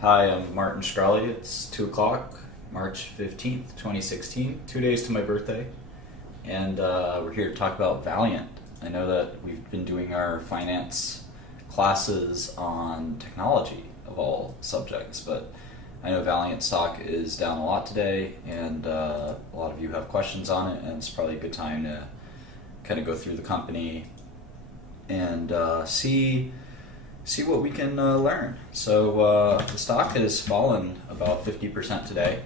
Hi, I'm Martin Shkreli. It's 2 o'clock, March 15th, 2016, 2 days to my birthday. And we're here to talk about Valiant. I know that we've been doing our finance classes on technology of all subjects, but I know Valiant stock is down a lot today, and a lot of you have questions on it, and it's probably a good time to kind of go through the company and see what we can learn. So the stock has fallen about 50% today.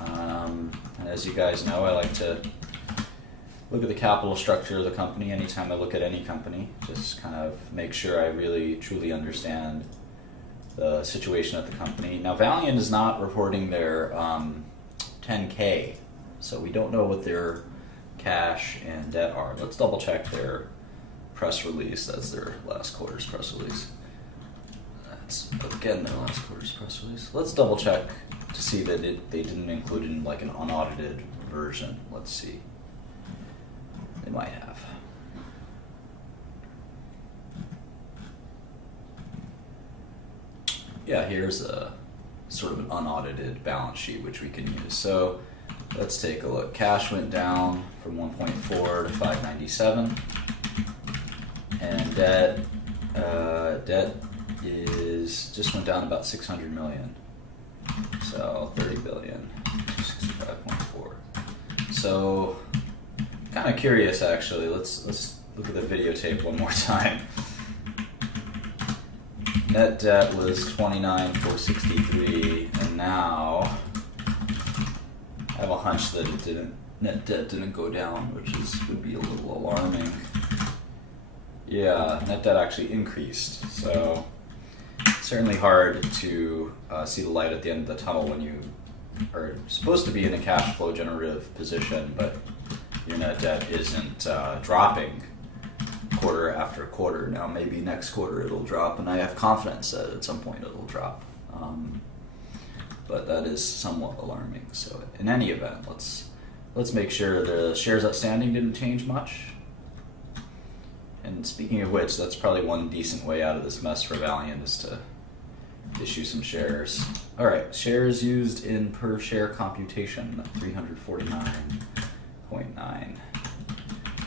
And as you guys know, I like to look at the capital structure of the company anytime I look at any company. Just kind of make sure I really truly understand the situation at the company. Now, Valiant is not reporting their 10K, so we don't know what their cash and debt are. Let's double check their press release. That's their last quarter's press release. That's again their last quarter's press release. Let's double check to see that they didn't include it in like an unaudited version. Let's see. They might have. Yeah, here's a sort of an unaudited balance sheet which we can use. So let's take a look. Cash went down from 1.4 to 597, and debt is just went down about 600 million. So 30 billion, 65.4. So kind of curious actually. Let's look at the videotape one more time. Net debt was 29,463, and now I have a hunch that net debt didn't go down, which would be a little alarming. Yeah, net debt actually increased. So certainly hard to see the light at the end of the tunnel when you are supposed to be in a cash flow generative position, but your net debt isn't dropping quarter after quarter. Now maybe next quarter it'll drop, and I have confidence that at some point it'll drop. But that is somewhat alarming. So in any event, let's make sure the shares outstanding didn't change much. And speaking of which, that's probably one decent way out of this mess for Valiant is to issue some shares. All right, shares used in per share computation, 349.9.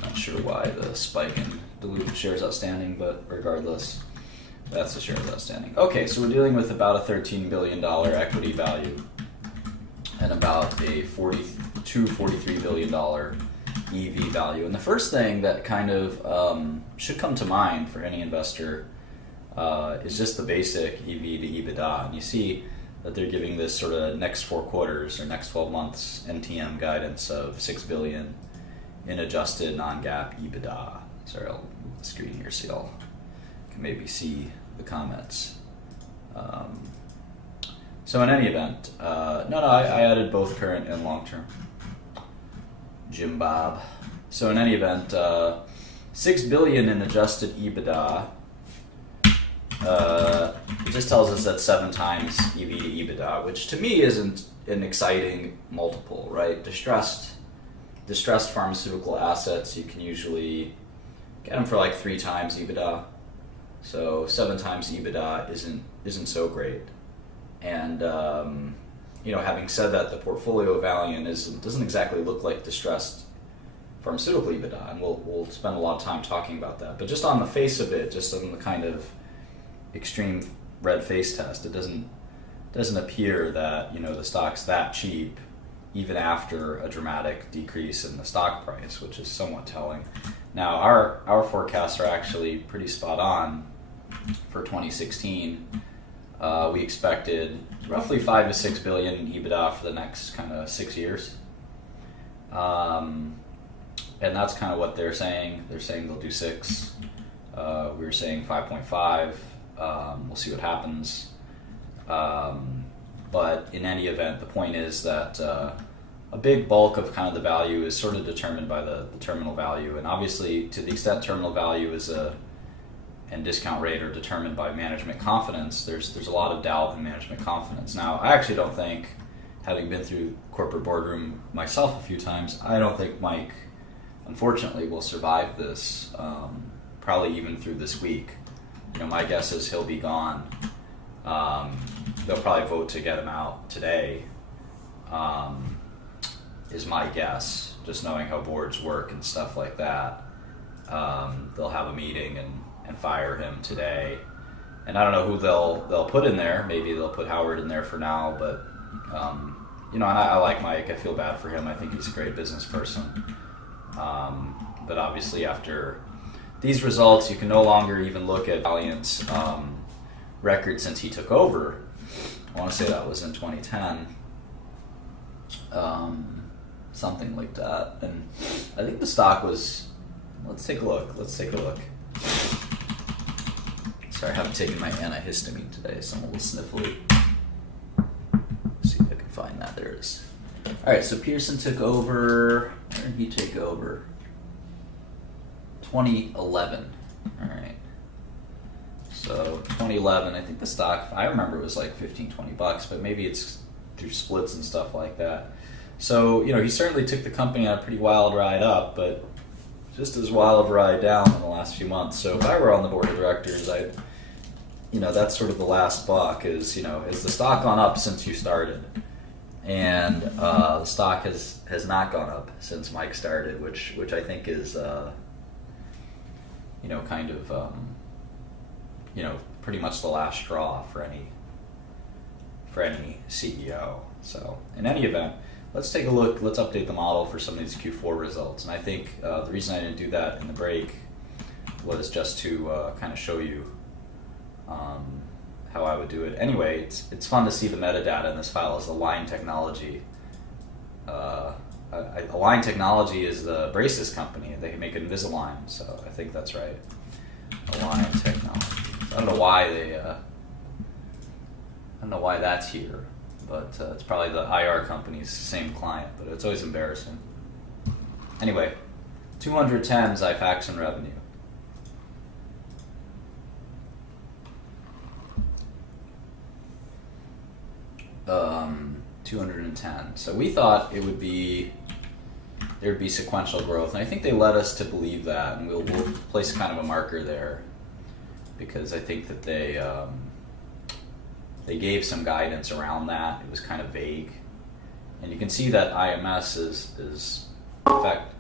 Not sure why the spike in diluted shares outstanding, but regardless, that's the shares outstanding. Okay, so we're dealing with about a $13 billion equity value and about a $43 billion EV value. And the first thing that kind of should come to mind for any investor is just the basic EV to EBITDA. And you see that they're giving this sort of next 4 quarters or next 12 months NTM guidance of $6 billion in adjusted non-GAAP EBITDA. Sorry, I'll move the screen here so y'all can maybe see the comments. So in any event, I added both current and long-term. Jim Bob. So in any event, $6 billion in adjusted EBITDA. It just tells us that 7 times EV to EBITDA, which to me isn't an exciting multiple, right? Distressed pharmaceutical assets, you can usually get them for like 3 times EBITDA. So 7 times EBITDA isn't so great. And having said that, the portfolio of Valiant doesn't exactly look like distressed pharmaceutical EBITDA, and we'll spend a lot of time talking about that. But just on the face of it, just on the kind of extreme red face test, it doesn't appear that the stock's that cheap, even after a dramatic decrease in the stock price, which is somewhat telling. Now, our forecasts are actually pretty spot on for 2016. We expected roughly 5 to 6 billion in EBITDA for the next kind of 6 years. And that's kind of what they're saying. They're saying they'll do 6. We were saying 5.5. We'll see what happens. But in any event, the point is that a big bulk of kind of the value is sort of determined by the terminal value. And obviously, to the extent terminal value and discount rate are determined by management confidence, there's a lot of doubt in management confidence. Now, I actually don't think, having been through corporate boardroom myself a few times, I don't think Mike, unfortunately, will survive this, probably even through this week. My guess is he'll be gone they'll probably vote to get him out today, is my guess, just knowing how boards work and stuff like that. They'll have a meeting and fire him today. And I don't know who they'll put in there. Maybe they'll put Howard in there for now, but and I like Mike. I feel bad for him. I think he's a great business person. But obviously after these results, you can no longer even look at Valiant's record since he took over. I want to say that was in 2010. Something like that. And I think the stock was, let's take a look. Sorry, I haven't taken my antihistamine today, so I'm a little sniffly. Let's see if I can find that. There it is. Alright, so Pearson took over, where did he take over? 2011. Alright. So 2011, I think the stock, I remember it was like $15-20, but maybe it's through splits and stuff like that. So, he certainly took the company on a pretty wild ride up, but just as wild of a ride down in the last few months. So if I were on the board of directors, that's sort of the last buck is the stock gone up since you started? And the stock has not gone up since Mike started, which I think is, pretty much the last straw for any CEO. So in any event, let's take a look. Let's update the model for some of these Q4 results. And I think the reason I didn't do that in the break was just to kind of show you how I would do it. Anyway, it's fun to see the metadata in this file as Align Technology. Align Technology is the braces company. They make Invisalign, so I think that's right. Align Technology. I don't know why that's here, but it's probably the IR company's same client, but it's always embarrassing. Anyway, 210 Xifaxan revenue. 210. So we thought there would be sequential growth, and I think they led us to believe that, and we'll place kind of a marker there, because I think that they gave some guidance around that. It was kind of vague, and you can see that IMS is in fact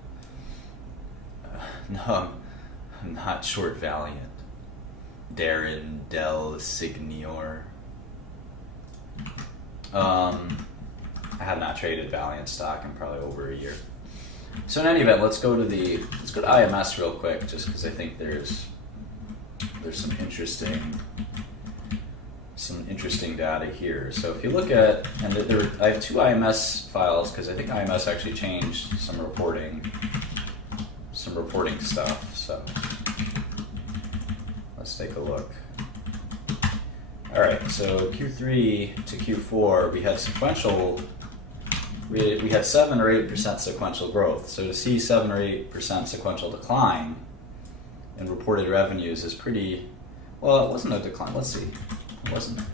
no, I'm not short Valiant. Darren Del Signor. I have not traded Valiant stock in probably over a year. So in any event, let's go to IMS real quick, just because I think there's some interesting data here. So if you look at, I have two IMS files because I think IMS actually changed some reporting stuff. So let's take a look. All right, so Q3 to Q4, we had 7 or 8% sequential growth. So to see 7 or 8% sequential decline in reported revenues is pretty, well, it wasn't a decline. Let's see. It wasn't. To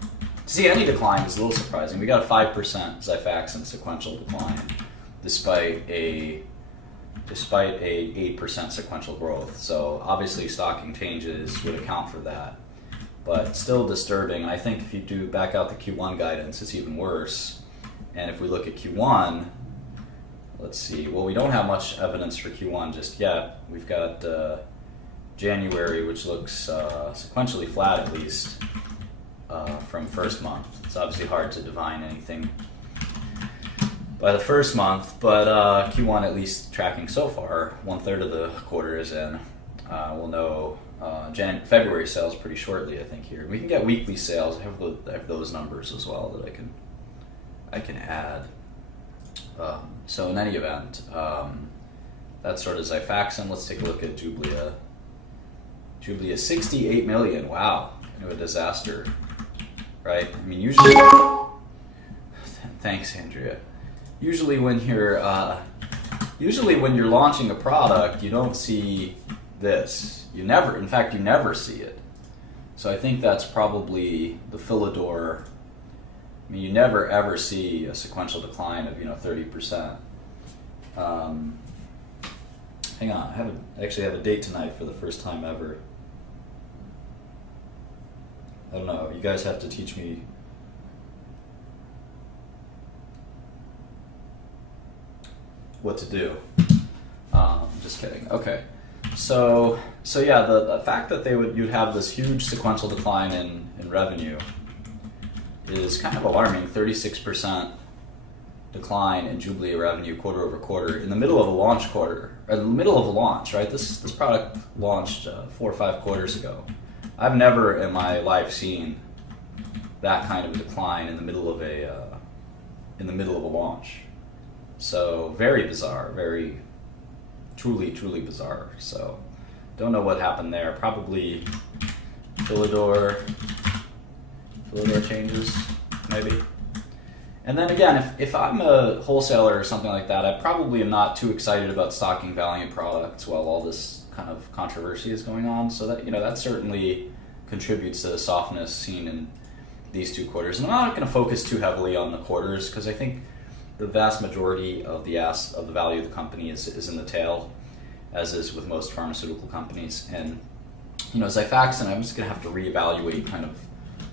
see any decline is a little surprising. We got a 5% Xifaxan sequential decline despite a 8% sequential growth. So obviously stocking changes would account for that, but still disturbing. And I think if you do back out the Q1 guidance, it's even worse. And if we look at Q1, let's see. Well, we don't have much evidence for Q1 just yet. We've got January, which looks sequentially flat at least from first month. It's obviously hard to divine anything by the first month, but Q1 at least tracking so far. 1/3 of the quarter is in. We'll know February sales pretty shortly, I think. Here we can get weekly sales. I have those numbers as well that I can add. So in any event, that's sort of Xifaxan. Let's take a look at Jublia. Jublia, 68 million. Wow, kind of a disaster, right? I mean, usually. Thanks, Andrea. Usually when you're launching a product, you don't see this. You never see it. So I think that's probably the Philidor. I mean, you never ever see a sequential decline of 30%. Hang on, I actually have a date tonight for the first time ever. I don't know. You guys have to teach me what to do. Just kidding. Okay, so yeah, the fact that you'd have this huge sequential decline in revenue is kind of alarming. 36% decline in Jubilee revenue quarter over quarter in the middle of a launch quarter, or in the middle of a launch, right? This product launched 4 or 5 quarters ago. I've never in my life seen that kind of a decline in the middle of a launch. So very bizarre, very truly bizarre. So don't know what happened there. Probably Philidor changes, maybe. And then again, if I'm a wholesaler or something like that, I probably am not too excited about stocking Valiant products while all this kind of controversy is going on. So that, that certainly contributes to the softness seen in these 2 quarters. And I'm not going to focus too heavily on the quarters because I think the vast majority of the value of the company is in the tail, as is with most pharmaceutical companies. And as I Xifaxan, I'm just going to have to reevaluate kind of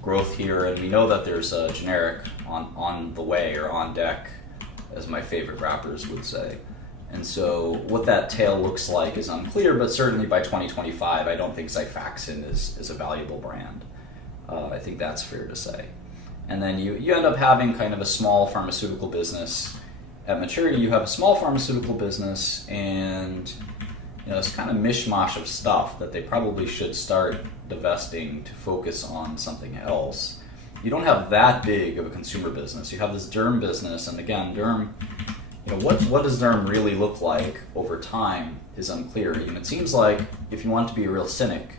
growth here, and we know that there's a generic on the way, or on deck, as my favorite rappers would say. And so what that tail looks like is unclear, but certainly by 2025, I don't think Xifaxan is a valuable brand. I think that's fair to say. And then you end up having kind of a small pharmaceutical business. At maturity, you have a small pharmaceutical business, and it's kind of mishmash of stuff that they probably should start divesting to focus on something else. You don't have that big of a consumer business. You have this derm business, and again, derm, what does derm really look like over time is unclear. It seems like if you want to be a real cynic,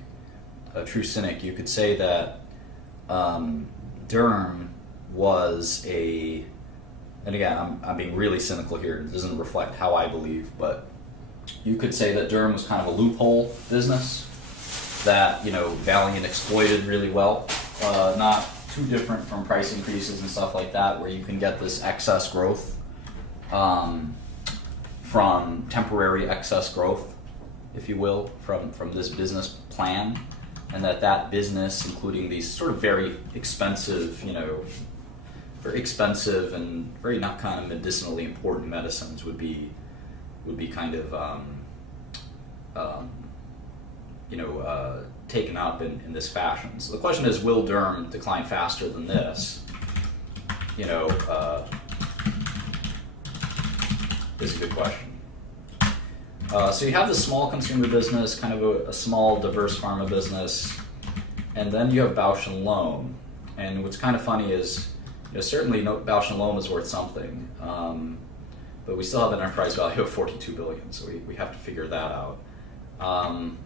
a true cynic, you could say that derm was and again, I'm being really cynical here, it doesn't reflect how I believe, but you could say that derm was kind of a loophole business that Valiant exploited really well. Not too different from price increases and stuff like that, where you can get this excess growth from temporary excess growth, if you will, from this business plan, and that business, including these sort of very expensive, and very not kind of medicinally important medicines would be kind of taken up in this fashion. So the question is, will derm decline faster than this? Is a good question. So you have this small consumer business, kind of a small diverse pharma business, and then you have Bausch & Lomb. And what's kind of funny is, certainly Bausch & Lomb is worth something, but we still have an enterprise value of $42 billion, so we have to figure that out. And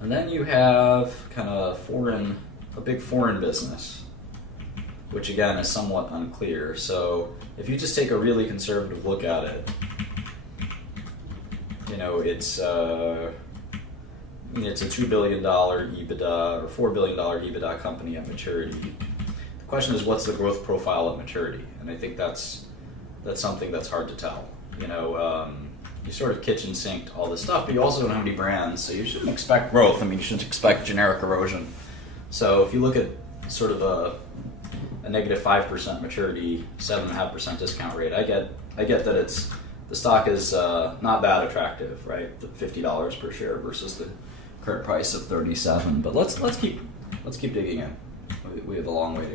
then you have kind of a big foreign business, which again is somewhat unclear. So if you just take a really conservative look at it, it's a $2 billion EBITDA or $4 billion EBITDA company at maturity. The question is, what's the growth profile at maturity? And I think that's something that's hard to tell. You sort of kitchen sinked all this stuff, but you also don't have any brands, so you shouldn't expect growth. You shouldn't expect generic erosion. So if you look at sort of a negative 5% maturity, 7.5% discount rate, I get that the stock is not that attractive, right? The $50 per share versus the current price of $37. But let's keep digging in. We have a long way to go.